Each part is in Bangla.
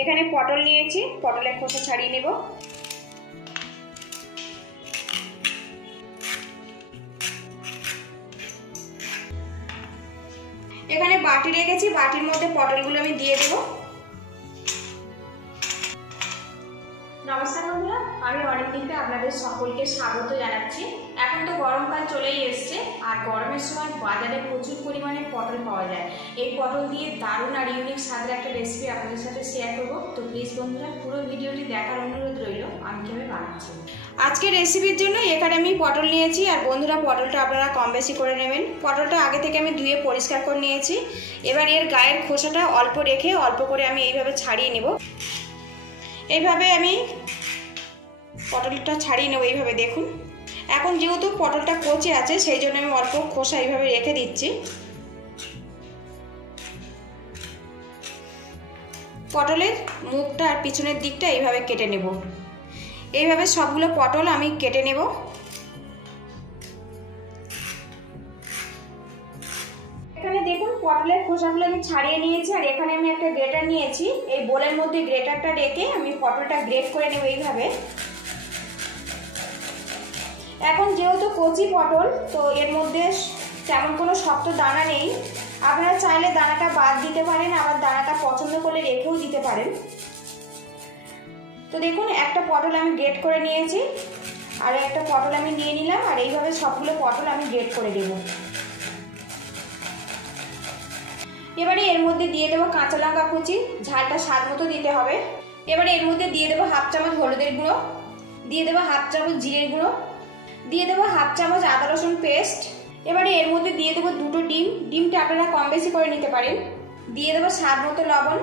এখানে পটল নিয়েছি, পটলের খোসা ছাড়িয়ে নেব। এখানে বাটি রেখেছি, বাটির মধ্যে পটলগুলো আমি দিয়ে দেব। নমস্কার বন্ধুরা, আমি অনেকদিনকে আপনাদের সকলকে স্বাগত জানাচ্ছি। এখন তো গরমকাল চলেই এসছে, আর গরমের সময় বাজারে প্রচুর পরিমাণে পটল পাওয়া যায়। এই পটল দিয়ে দারুণ আর ইউনিক স্বাদের একটা রেসিপি আপনাদের সাথে শেয়ার করব। তো প্লিজ বন্ধুরা পুরো ভিডিওটি দেখার অনুরোধ রইল আমি কীভাবে বানাচ্ছি। আজকের রেসিপির জন্য এখানে আমি পটল নিয়েছি, আর বন্ধুরা পটলটা আপনারা কম বেশি করে নেবেন। পটলটা আগে থেকে আমি ধুয়ে পরিষ্কার করে নিয়েছি। এবার এর গায়ের খোসাটা অল্প রেখে অল্প করে আমি এইভাবে ছাড়িয়ে নেব। এইভাবে আমি পটলটা ছাড়িয়ে নেব, এইভাবে দেখুন। এখন যেহেতু পটলটা কচি আছে সেই জন্য আমি অল্প খোসা এইভাবে রেখে দিচ্ছি। পটলের মুখটা আর পিছনের দিকটা এইভাবে কেটে নেব। এইভাবে সবগুলো পটল আমি কেটে নেব। এখানে দেখুন পটলের খোসাগুলো আমি ছাড়িয়ে নিয়েছি, আর এখানে আমি একটা গ্রেটার নিয়েছি। এই বোলের মধ্যে গ্রেটারটা রেখে আমি পটলটা গ্রেট করে নেব এইভাবে। এখন যেহেতু কচি পটল, তো এর মধ্যে তেমন কোনো শক্ত দানা নেই। আপনারা চাইলে দানাটা বাদ দিতে পারেন, আবার দানাটা পছন্দ করলে রেখেও দিতে পারেন। তো দেখুন একটা পটল আমি গ্রেট করে নিয়েছি, আর একটা পটল আমি নিয়ে নিলাম, আর এইভাবে সবগুলো পটল আমি গ্রেট করে দেব। এবারে এর মধ্যে দিয়ে দেবো কাঁচা লঙ্কা কুচি, ঝালটা স্বাদ মতো দিতে হবে। এবারে এর মধ্যে দিয়ে দেবো হাফ চামচ হলুদের গুঁড়ো, দিয়ে দেবো হাফ চামচ জিরের গুঁড়ো, দিয়ে দেবো হাফ চামচ আদা রসুন পেস্ট। এবারে এর মধ্যে দিয়ে দেবো দুটো ডিম, ডিমটা আপনারা কম বেশি করে নিতে পারেন। দিয়ে দেবো স্বাদ মতো লবণ।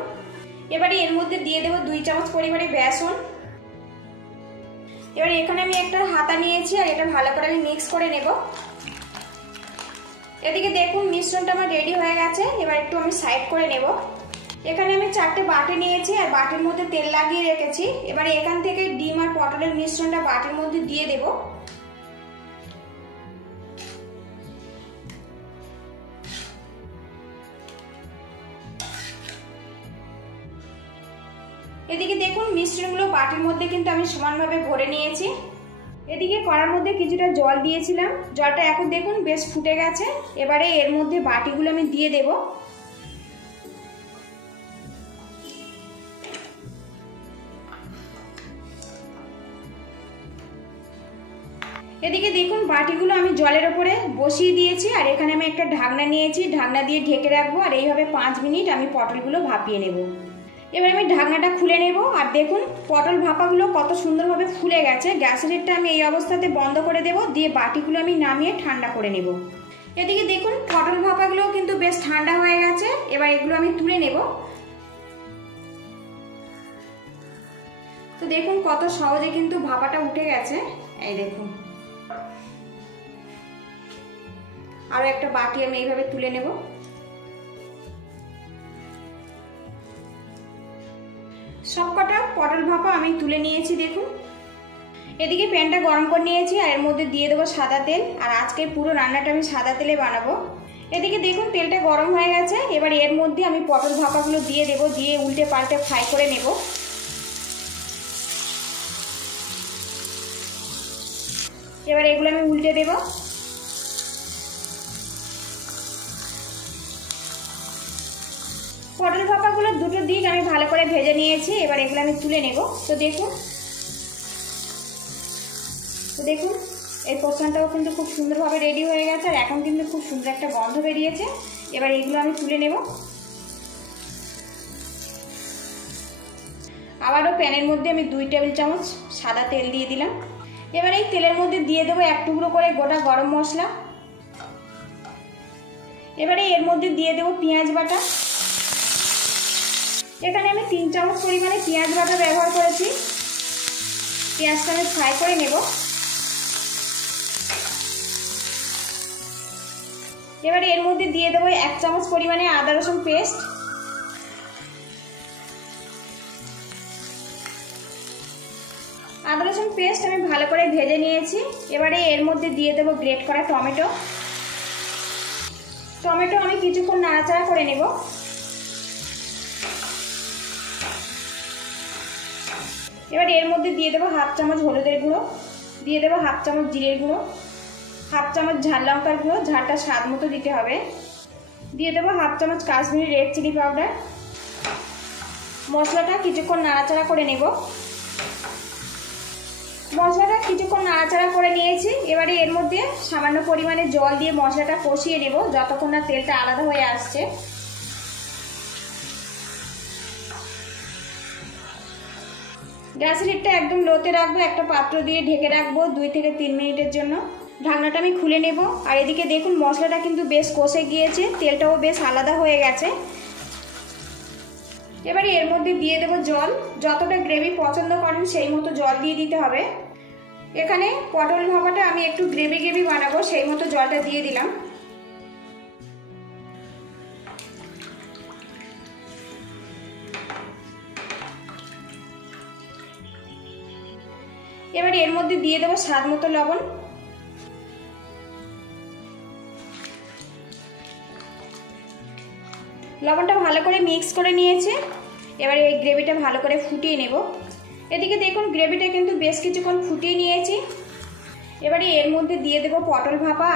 এবারে এর মধ্যে দিয়ে দেবো 2 চামচ পরিমাণে বেসন। এবারে এখানে আমি একটা হাতা নিয়েছি, আর এটা ভালো করে আমি মিক্স করে নেব। এদিকে দেখুন মিশ্রণটা আমার রেডি হয়ে গেছে। এবার একটু আমি সাইড করে নেব। এখানে আমি 4টে বাটি নিয়েছি, আর বাটির মধ্যে তেল লাগিয়ে রেখেছি। এবারে এখান থেকে ডিম আর পটলের মিশ্রণটা বাটির মধ্যে দিয়ে দেব। এদিকে দেখুন মিশ্রণগুলো বাটির মধ্যে কিন্তু আমি সমানভাবে ভরে নিয়েছি। এদিকে কড়ার মধ্যে কিছুটা জল দিয়েছিলাম, জলটা এখন দেখুন বেশ ফুটে গেছে। এবারে এর মধ্যে বাটিগুলো আমি দিয়ে দেব। এদিকে দেখুন বাটিগুলো আমি জলের ওপরে বসিয়ে দিয়েছি, আর এখানে আমি একটা ঢাকনা নিয়েছি, ঢাকনা দিয়ে ঢেকে রাখবো। আর এইভাবে 5 মিনিট আমি পটলগুলো ভাপিয়ে নেব। এবার আমি ঢাকনাটা খুলে নেব, আর দেখুন পটল ভাপাগুলো কত সুন্দরভাবে ফুলে গেছে। গ্যাসের হিটটা আমি এই অবস্থাতে বন্ধ করে দেব, দিয়ে বাটিগুলো আমি নামিয়ে ঠান্ডা করে নেব। এদিকে দেখুন পটল ভাপাগুলো কিন্তু বেশ ঠান্ডা হয়ে গেছে। এবার এগুলো আমি তুলে নেব। তো দেখুন কত সহজে কিন্তু ভাপাটা উঠে গেছে। এই দেখুন আরো একটা বাটি আমি এইভাবে তুলে নেব। সবকটা পটল ভাপা আমি তুলে নিয়েছি। দেখুন এদিকে প্যানটা গরম করে নিয়েছি, আর এর মধ্যে দিয়ে দেবো সাদা তেল। আর আজকে পুরো রান্নাটা আমি সাদা তেলে বানাবো। এদিকে দেখুন তেলটা গরম হয়ে গেছে। এবার এর মধ্যে আমি পটল ভাপাগুলো দিয়ে দেব, দিয়ে উল্টে পাল্টে ফ্রাই করে নেব। এবার এগুলো আমি উল্টে দেব। পটল ভাপাগুলো দুটো দিক আমি ভালো করে ভেজে নিয়েছি। এবার এগুলো আমি তুলে নেব। তো দেখুন এই পোর্শনটাও কিন্তু খুব সুন্দরভাবে রেডি হয়ে গেছে, আর এখন কিন্তু খুব সুন্দর একটা গন্ধ বেরিয়েছে। এবার এগুলো আমি তুলে নেব। আবারও প্যানের মধ্যে আমি 2 টেবিল চামচ সাদা তেল দিয়ে দিলাম। এবার এই তেলের মধ্যে দিয়ে দেবো 1 টুকরো করে গোটা গরম মশলা। এবারে এর মধ্যে দিয়ে দেবো পেঁয়াজ বাটা। এখানে আমি 3 চামচ পরিমাণে পেঁয়াজ বাটা ব্যবহার করেছি। পেঁয়াজটা আমি ফ্রাই করে নেব। এবারে এর মধ্যে দিয়ে দেবো 1 চামচ পরিমাণে আদা রসুন পেস্ট। আদা রসুন পেস্ট আমি ভালো করে ভেজে নিয়েছি। এবারে এর মধ্যে দিয়ে দেবো গ্রেট করা টমেটো। আমি কিছুক্ষণ নাড়াচাড়া করে নেব। এবার এর মধ্যে দিয়ে দেবো হাফ চামচ হলুদের গুঁড়ো, দিয়ে দেবো হাফ চামচ জিরের গুঁড়ো, হাফ চামচ ঝাল লঙ্কার গুঁড়ো, ঝালটা স্বাদ মতো দিতে হবে, দিয়ে দেবো হাফ চামচ কাশ্মীরি রেড চিলি পাউডার। মশলাটা কিছুক্ষণ নাড়াচাড়া করে নেব। মশলাটা কিছুক্ষণ নাড়াচাড়া করে নিয়েছি। এবারে এর মধ্যে সামান্য পরিমাণে জল দিয়ে মশলাটা কষিয়ে নেব যতক্ষণ না তেলটা আলাদা হয়ে আসছে। গ্যাসের হিটটা একদম লোতে রাখবো, একটা পাত্র দিয়ে ঢেকে রাখবো 2 থেকে 3 মিনিটের জন্য। ঢাকনাটা আমি খুলে নেব। আর এদিকে দেখুন মশলাটা কিন্তু বেশ কষে গিয়েছে, তেলটাও বেশ আলাদা হয়ে গেছে। এবারে এর মধ্যে দিয়ে দেবো জল, যতটা গ্রেভি পছন্দ করেন সেই মতো জল দিয়ে দিতে হবে। এখানে পটল ভাপাটা আমি একটু গ্রেভি গ্রেভি বানাবো, সেই মতো জলটা দিয়ে দিলাম। এবারে এর মধ্যে দিয়ে দেবো স্বাদ মতো লবণ। লবণটা ভালো করে মিক্স করে নিয়েছে। এবারে এই গ্রেভিটা ভালো করে ফুটিয়ে নেব। এদিকে দেখুন গ্রেভিটা কিন্তু বেশ কিছুক্ষণ ফুটিয়ে নিয়েছি। এবারে এর মধ্যে দিয়ে দেব পটল ভাপা।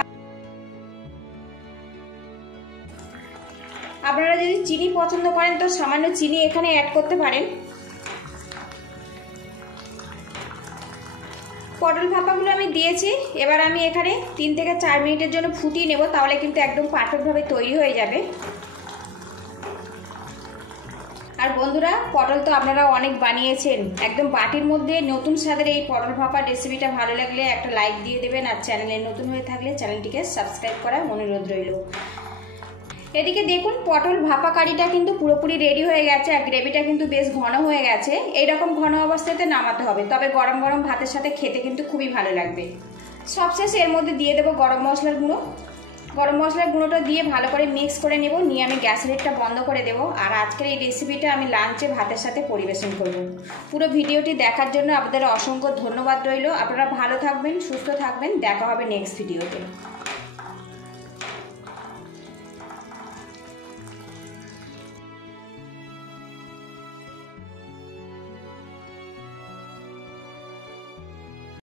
আপনারা যদি চিনি পছন্দ করেন তো সামান্য চিনি এখানে অ্যাড করতে পারেন। পটল ভাপাগুলো আমি দিয়েছি। এবার আমি এখানে 3 থেকে 4 মিনিটের জন্য ফুটিয়ে নেব, তাহলে কিন্তু একদম পারফেক্টভাবে তৈরি হয়ে যাবে। আর বন্ধুরা পটল তো আপনারা অনেক বানিয়েছেন, একদম বাটির মধ্যে নতুন স্বাদের এই পটল ভাপা রেসিপিটা ভালো লাগলে একটা লাইক দিয়ে দেবেন। আর চ্যানেলে নতুন হয়ে থাকলে চ্যানেলটিকে সাবস্ক্রাইব করার অনুরোধ রইল। এদিকে দেখুন পটল ভাপা কারিটা কিন্তু পুরোপুরি রেডি হয়ে গেছে, আর গ্রেভিটা কিন্তু বেশ ঘন হয়ে গেছে। এইরকম ঘন অবস্থাতে নামাতে হবে, তবে গরম গরম ভাতের সাথে খেতে কিন্তু খুবই ভালো লাগবে। সবশেষে এর মধ্যে দিয়ে দেবো গরম মশলার গুঁড়ো। গরম মশলার গুঁড়োটা দিয়ে ভালো করে মিক্স করে নেব, নিয়ে আমি গ্যাসের হিটটা বন্ধ করে দেবো। আর আজকের এই রেসিপিটা আমি লাঞ্চে ভাতের সাথে পরিবেশন করব। পুরো ভিডিওটি দেখার জন্য আপনাদের অসংখ্য ধন্যবাদ রইল। আপনারা ভালো থাকবেন, সুস্থ থাকবেন, দেখা হবে নেক্সট ভিডিওতে।